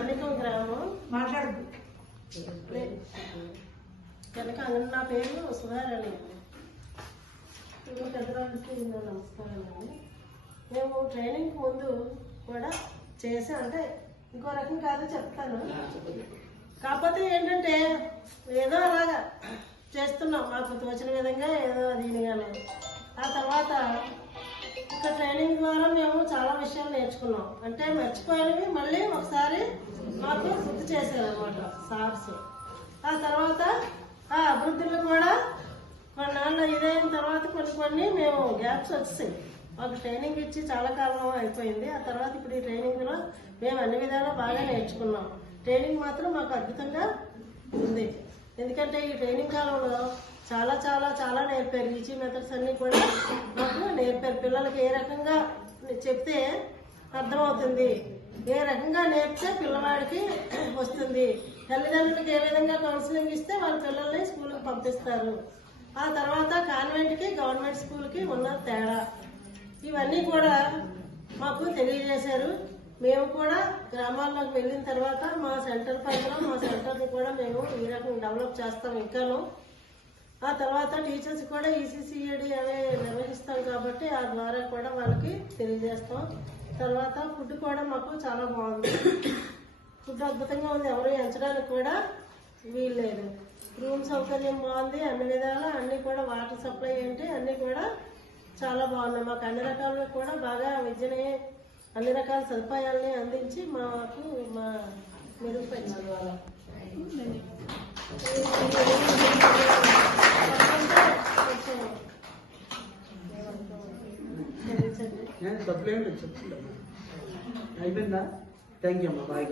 మల్లికం గ్రామం మాట్లాడదు కనుక నా పేరు సుధారాణి. పెద్దవాళ్ళకి నమస్కారం అండి. మేము ట్రైనింగ్ ముందు కూడా చేసాం, అంటే ఇంకో రకం కాదు చెప్తాను. కాకపోతే ఏంటంటే ఏదో అలాగా చేస్తున్నాం, మాకు తోచిన విధంగా ఏదో దీనిగానే. ఆ తర్వాత ఇంకా ట్రైనింగ్ ద్వారా మేము చాలా విషయాలు నేర్చుకున్నాం. అంటే మర్చిపోయినవి మళ్ళీ ఒకసారి మాకు గుర్తు చేశారనమాట సార్స్. ఆ తర్వాత ఆ అభివృద్ధిలో కూడా కొన్నాళ్ళు ఇదైన తర్వాత కొన్ని మేము గ్యాప్స్ వచ్చేసాయి. మాకు ట్రైనింగ్ ఇచ్చి చాలా కాలం అయిపోయింది. ఆ తర్వాత ఇప్పుడు ఈ ట్రైనింగ్లో మేము అన్ని విధాలా బాగా నేర్చుకున్నాం. ట్రైనింగ్ మాత్రం మాకు అద్భుతంగా ఉంది. ఎందుకంటే ఈ ట్రైనింగ్ కాలంలో చాలా చాలా చాలా నేర్పారు. ఈజీ మెథడ్స్ అన్నీ కూడా మాకు నేర్పారు. పిల్లలకి ఏ రకంగా చెప్తే అర్థమవుతుంది, ఏ రకంగా నేర్పితే పిల్లవాడికి వస్తుంది, తల్లిదండ్రులకు ఏ విధంగా కౌన్సిలింగ్ ఇస్తే వాళ్ళ పిల్లల్ని స్కూల్కి పంపిస్తారు, ఆ తర్వాత కాన్వెంట్కి గవర్నమెంట్ స్కూల్కి ఉన్న తేడా, ఇవన్నీ కూడా మాకు తెలియజేశారు. మేము కూడా గ్రామాల్లోకి వెళ్ళిన తర్వాత మా సెంటర్ పరిధిలో మా సెంటర్ని కూడా మేము ఈ రకంగా డెవలప్ చేస్తాం ఇంకాను. ఆ తర్వాత టీచర్స్ కూడా ఈసీసీఏడి అనే నిర్వహిస్తాం కాబట్టి ఆ ద్వారా కూడా వాళ్ళకి తెలియజేస్తాం. తర్వాత ఫుడ్ కూడా మాకు చాలా బాగుంది. ఫుడ్ అద్భుతంగా ఉంది, ఎవరు ఎంచడానికి కూడా వీల్లేదు. రూమ్ సౌకర్యం బాగుంది, అన్ని విధాలా అన్ని కూడా వాటర్ సప్లై ఏంటి అన్ని కూడా చాలా బాగున్నాయి. మాకు అన్ని రకాలుగా కూడా బాగా విద్యని అన్ని రకాల సదుపాయాలని అందించి మాకు మా మెరుగుపరిచిన వాళ్ళ అయిపోయిందా? థ్యాంక్ యూ అమ్మా, బాయ్.